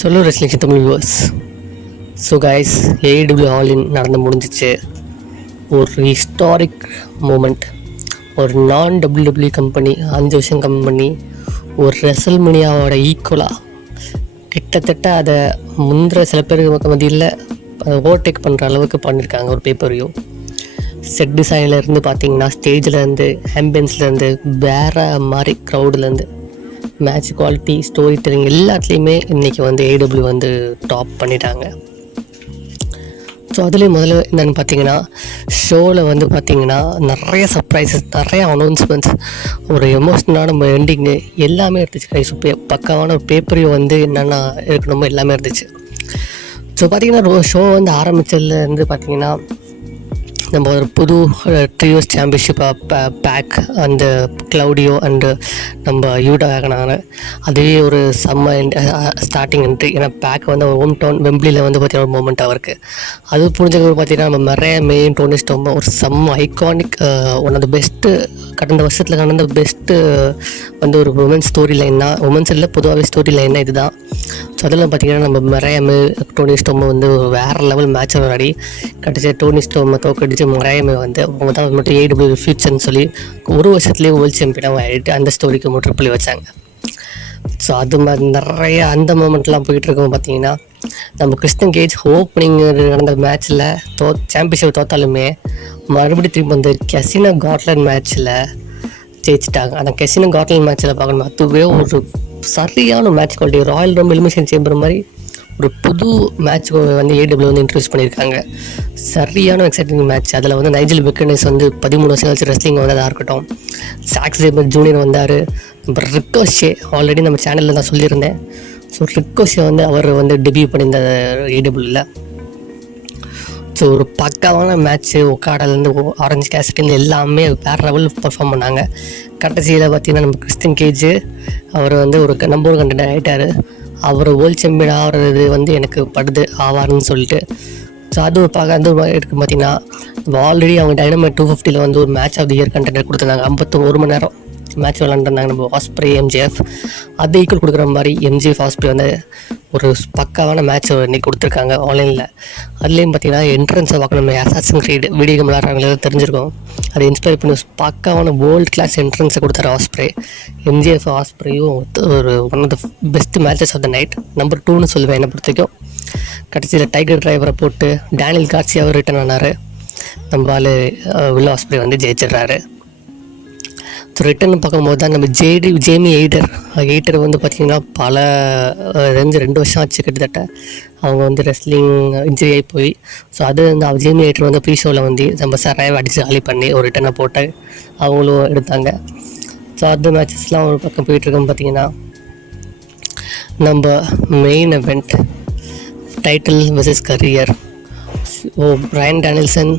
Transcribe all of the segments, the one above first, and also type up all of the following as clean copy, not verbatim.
சொல்லு ரெஸ்லிங்ஷன் Tamil viewers. So guys, AEW all in நடந்து முடிஞ்சிச்சு. ஒரு ஹிஸ்டாரிக் மூமெண்ட். ஒரு நான் டபிள்யூடபிள்யூ கம்பெனி 5 வருஷம் கம்பெனி ஒரு ரெசல்மேனியாவோட ஈக்குவலாக கிட்டத்தட்ட அதை முந்திர சில பேருக்கு மத்தியில் ஓவர்டேக் பண்ணுற அளவுக்கு பண்ணியிருக்காங்க. ஒரு பேப்பரையும் செட் டிசைன்லேருந்து பார்த்தீங்கன்னா, ஸ்டேஜ்லேருந்து, ஆம்பியன்ஸ்லேருந்து, வேறு மாதிரி க்ரௌட்லேருந்து, மேட்ச் குவாலிட்டி, ஸ்டோரி டெல்லிங் எல்லாத்துலேயுமே இன்றைக்கி வந்து ஏடபிள்யூ வந்து டாப் பண்ணிட்டாங்க. ஸோ அதுலேயும் முதல்ல என்னென்னு பார்த்தீங்கன்னா, ஷோவில் வந்து பார்த்திங்கன்னா நிறைய சர்ப்ரைசஸ், நிறைய அனௌன்ஸ்மெண்ட்ஸ், ஒரு எமோஷ்னலான எண்டிங்கு எல்லாமே இருந்துச்சு. கைஸ் பக்காவான ஒரு பேப்பரையும் வந்து என்னென்னா இருக்கணுமோ எல்லாமே இருந்துச்சு. ஸோ பார்த்திங்கன்னா ஷோ வந்து ஆரம்பித்ததுலேருந்து பார்த்திங்கன்னா, நம்ம ஒரு புது ட்ரியோஸ் சாம்பியன்ஷிப் பேக் அந்த கிளவுடியோ அண்டு நம்ம யூடா ஆகினாங்க. அதுவே ஒரு செம்ம ஸ்டார்டிங் என்ட்ரி. ஏன்னா பேக் வந்து ஹோம் டவுன் வெம்பிளியில் வந்து பார்த்திங்கன்னா ஒரு மூமெண்ட்டாக இருக்குது. அது புரிஞ்சவங்க பார்த்திங்கன்னா நம்ம நிறைய மெயின் டோனிஸ்டோம் ஒரு செம்ம iconic one of the best கடந்த வருஷத்தில் கடந்த பெஸ்ட்டு வந்து ஒரு உமன்ஸ் ஸ்டோரி லைன்னா, உமன்ஸ் இல்லை பொதுவாகவே ஸ்டோரி லைன்னா இதுதான். ஸோ அதெல்லாம் பார்த்திங்கன்னா நம்ம மரையமே டோனிஸ்டோமை வந்து வேறு லெவல் மேட்ச் விளையாடி கடைசி டோனிஸ்டோமை தோக்கடிச்சு மரையமே வந்து அவங்க தான் மட்டும் ஏடபிள்யூ ஃபியூச்சர்னு சொல்லி ஒரு வருஷத்துலேயே வேர்ல்டு சாம்பியனாக ஆகிட்டு அந்த ஸ்டோரிக்கு முற்றுப்புள்ளி வச்சாங்க. ஸோ அது மாதிரி நிறைய அந்த மூமெண்ட்லாம் போயிட்டு இருக்கோம். பார்த்தீங்கன்னா நம்ம கிறிஸ்டன் கேஜ் ஓப்பனிங் நடந்த மேட்ச்சில் சாம்பியன்ஷிப் தோத்தாலுமே மறுபடியும் திரும்பி வந்து கசினோ காட்லண்ட் மேட்ச்சில் ஜெயிச்சிட்டாங்க. அந்த கசினோ காட்லண்ட் மேட்ச்சில் பார்க்கணும், அதுவே ஒரு சரியான match quality. Royal rumble elimination chamber மாதிரி ஒரு புது மேட்ச் வந்து ஏடபிள்யூ வந்து இன்ட்ரடியூஸ் பண்ணியிருக்காங்க. சரியான எக்ஸைட்டிங் மேட்ச். அதில் வந்து நைஜல் பெக்கனஸ் வந்து 13 வருஷம் கழிச்சு ரெஸ்லிங் வந்ததாக இருக்கட்டும், சாக்ஸ் ஜேபர் ஜூனியர் வந்தார், அப்புறம் ரிக்கோஷே ஆல்ரெடி நம்ம சேனலில் தான் சொல்லியிருந்தேன். ஸோ ரிக்கோஷே வந்து அவர் வந்து டெபியூ பண்ணியிருந்த ஏடபிள்யூவில். ஸோ ஒரு பக்காவான மேட்ச்சு. ஒக்காடாலேருந்து ஆரஞ்சு கேசட்டிலேருந்து எல்லாமே வேறு லெவல் பர்ஃபார்ம் பண்ணாங்க. கடைசியில் பார்த்திங்கன்னா நம்ம கிறிஸ்டன் கேஜ் அவர் வந்து ஒரு நம்பர் 1 கண்டென்ட் ஆகிட்டார். அவர் வேர்ல்டு சாம்பியன் ஆகிறது வந்து எனக்கு படுது ஆவார்னு சொல்லிட்டு. ஸோ அது இருக்குது. பார்த்திங்கன்னா ஆல்ரெடி அவங்க டைனமைட் 250 வந்து ஒரு match of the year content கொடுத்துருந்தாங்க. 51 மணி நேரம் மேட்ச் விளாண்டுருந்தாங்க நம்ம ஆஸ்ப்ரே எம்ஜிஎஃப். அது ஈக்குவல் கொடுக்குற மாதிரி எம்ஜிஎஃப் ஆஸ்ப்ரே வந்து ஒரு பக்காவான மேட்ச் இன்றைக்கி கொடுத்துருக்காங்க ஆன்லைனில். அதுலேயும் பார்த்திங்கன்னா என்ட்ரன்ஸை பார்க்கணும். அசாசின் க்ரீட் வீடியோ கேம் விளாட்றவங்களுக்கு தெரிஞ்சிருக்கும். அதை இன்ஸ்பயர் பண்ணி பக்காவான வேர்ல்டு கிளாஸ் என்ட்ரன்ஸை கொடுத்தாரு ஆஸ்ப்ரே. எம்ஜிஎஃப் ஆஸ்ப்ரேயும் ஒரு one of the best matches of the night. Number 2ன்னு சொல்லுவேன் என்னை பொறுத்த வரைக்கும். கடைசியில் டைகர் டிரைவரை போட்டு டேனியல் கார்சியாவும் ரிட்டர்ன் ஆனார். நம்ம ஆள் வில்லோ ஆஸ்ப்ரே வந்து ஜெயிச்சிடுறாரு. ஸோ ரிட்டர்னு பார்க்கும்போது தான் நம்ம ஜேமி எய்டர் வந்து பார்த்திங்கன்னா பல 2 வருஷம் ஆச்சு கிட்டத்தட்ட அவங்க வந்து ரெஸ்லிங் இன்ஜுரி ஆகி போய். ஸோ அது வந்து ஜேமி எய்டர் வந்து ப்ரீ ஷோவில் வந்து நம்ம சராய் அடித்து காலி பண்ணி ஒரு ரிட்டர்னை போட்டு அவங்களும் எடுத்தாங்க. ஸோ அந்த மேட்சஸ்லாம் ஒரு பக்கம் போயிட்டுருக்கோம். பார்த்திங்கன்னா நம்ம main event title versus career. Bryan Danielson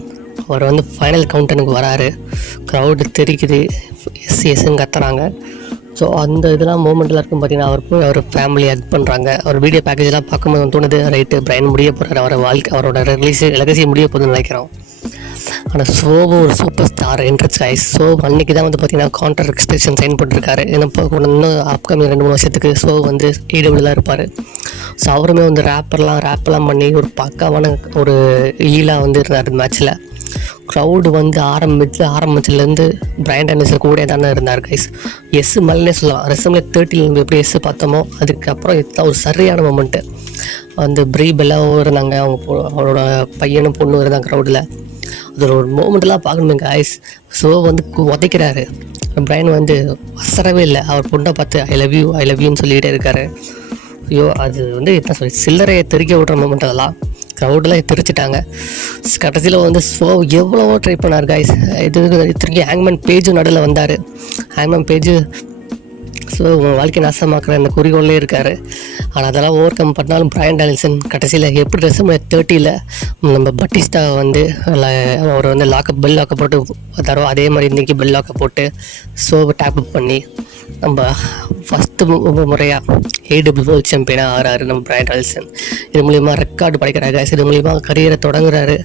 அவர் வந்து ஃபைனல் கவுண்டனுக்கு வராரு. க்ரௌடு தெரிக்குது, எஸ்ன்னு கத்துறாங்க. ஸோ அந்த இதெல்லாம் மூமெண்ட்டில் இருக்கும். பார்த்திங்கன்னா அவர் போய் அவர் ஃபேமிலி ஹக் பண்ணுறாங்க. அவர் வீடியோ பேக்கேஜெலாம் பார்க்கும்போது தோணுது, ரைட்டு பிரையன் முடிய போகிறார், அவரோட வாழ்க்கை அவரோட லெகசி முடிய போகுதுன்னு நினைக்கிறோம். ஆனால் ஷோவும் ஒரு super star entrance guys. So அன்றைக்கி தான் வந்து பார்த்திங்கன்னா கான்ட்ராக்ட் எக்ஸ்டென்ஷன் சைன் பண்ணிருக்காரு. ஏன்னா இன்னும் அப்கமிங் 2-3 வருஷத்துக்கு ஷோ வந்து ஏடபிள்யூ தான் இருப்பார். ஸோ அவருமே வந்து ரேப்பெல்லாம் பண்ணி ஒரு பக்காவான ஒரு ஈலாக வந்து இருந்தார் மேட்ச்சில். க்ரௌடு வந்து ஆரம்பிச்சிலேருந்து பிரையன் டேனியல்சன் கூட தானே இருந்தார் கைஸ். மேலே சொல்லலாம். ரெஸ்லிங் 30 எப்படி பார்த்தோமோ அதுக்கப்புறம் இதுதான் ஒரு சரியான மொமெண்ட்டு. அந்த ப்ரீ பெல்லாவும் இருந்தாங்க, அவரோட பையனும் பொண்ணும் இருந்தாங்க க்ரௌடில். அதில் ஒரு மூமெண்ட்டெல்லாம் பார்க்கணுமே கைஸ். ஸோ வந்து உதைக்கிறாரு பிரையன் வந்து வசரவே இல்லை. அவர் பொண்ணை பார்த்து ஐ லவ் யூன்னு சொல்லிகிட்டே இருக்காரு. ஐயோ அது வந்து என்ன சொல்லி சில்லறையை தெறிக்க விட்ற மூமெண்ட். அதெல்லாம் க்ரௌடெலாம் தெரிச்சிட்டாங்க. கடைசியில் வந்து ஸோ எவ்வளவோ ட்ரை பண்ணார் கைஸ். திரும்பி ஹேங்மேன் பேஜும் நடுவில் வந்தார். ஹேங்மேன் பேஜு ஸோ வாழ்க்கை நாசமாக்குற அந்த குறிக்கோள்லே இருக்கார். ஆனால் அதெல்லாம் ஓவர் கம் பண்ணாலும் பிரையன் டேனியல்சன் கடைசியில் எப்படி ரெஸ்லிங் 30 நம்ம பட்டிஸ்டா வந்து அவர் வந்து பெல் லாக்கை போட்டு தரோ அதே மாதிரி இன்றைக்கி பெல் லாக்கை போட்டு ஷோவை டேப் அப் பண்ணி நம்ம ஃபஸ்ட்டு முறையாக ஏடபிள்யூ வேர்ல்டு சாம்பியனாக ஆகிறாரு நம்ம பிரையன் டேனியல்சன். இது மூலிமா ரெக்கார்டு படைக்கிறாரு. இது மூலிமா கரியரை தொடங்குறாரு.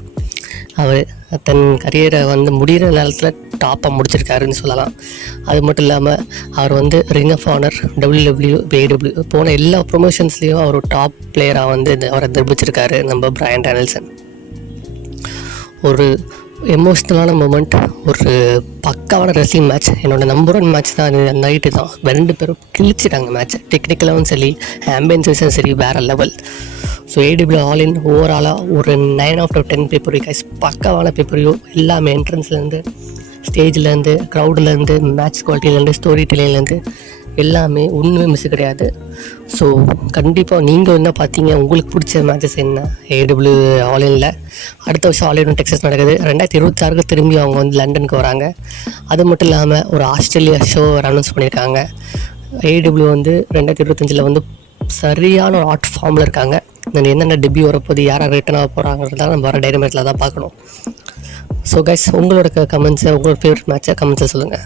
அவர் தன் கரியரை வந்து முடிகிற நேரத்தில் டாப்பாக முடிச்சிருக்காருன்னு சொல்லலாம். அது மட்டும் இல்லாமல் அவர் வந்து Ring of Honor, WWE, AEW போன எல்லா ப்ரொமோஷன்ஸ்லேயும் அவர் டாப் பிளேயராக வந்து அவரை நிரூபிச்சிருக்காரு நம்ம பிரையன் டேனியல்சன். ஒரு எமோஷ்னலான மூமெண்ட், ஒரு பக்காவான ரெஸ்லிங் மேட்ச். என்னோடய நம்பர் 1 மேட்ச் தான் அது. நைட்டு தான் 2 பேரும் கிழிச்சிட்டாங்க மேட்ச். டெக்னிக்கலாகவும் சரி, ஆம்பியன்ஸும் சரி, வேறு லெவல். ஸோ ஏடபிள்யூ ஆல் இன் ஓவராலாக ஒரு 9/10 பேப்பர் கைஸ். பக்காவான பேப்பரையோ எல்லாமே, என்ட்ரன்ஸ்லேருந்து, ஸ்டேஜ்லேருந்து, க்ரௌட்லேருந்து, மேட்ச் குவாலிட்டிலேருந்து, ஸ்டோரி டெல்லிங்லேருந்து எல்லாமே ஒன்றுமே மிஸ் கிடையாது. ஸோ கண்டிப்பாக நீங்கள் என்ன பார்த்தீங்க, உங்களுக்கு பிடிச்ச மேட்சஸ் என்ன ஏடபிள்யூ ஆன்லைனில்? அடுத்த வருஷம் ஆன்லைன் டெக்ஸஸ் நடக்குது. 2026 திரும்பி அவங்க வந்து லண்டனுக்கு வராங்க. அது மட்டும் இல்லாமல் ஒரு ஆஸ்திரேலியா ஷோ அனௌன்ஸ் பண்ணியிருக்காங்க. ஏடபிள்யூ வந்து 2025 வந்து சரியான ஒரு ஹாட் ஃபார்மில் இருக்காங்க. என்னென்ன டெபியூ வரப்போது, யாராக ரிட்டர்ன் ஆக போகிறாங்கிறதால நம்ம வர டைனமைட்டில் தான் பார்க்கணும். ஸோ கைஸ், உங்களோட கமெண்ட்ஸை, உங்களோட ஃபேவரட் மேட்சை கமெண்ட்ஸை சொல்லுங்கள்.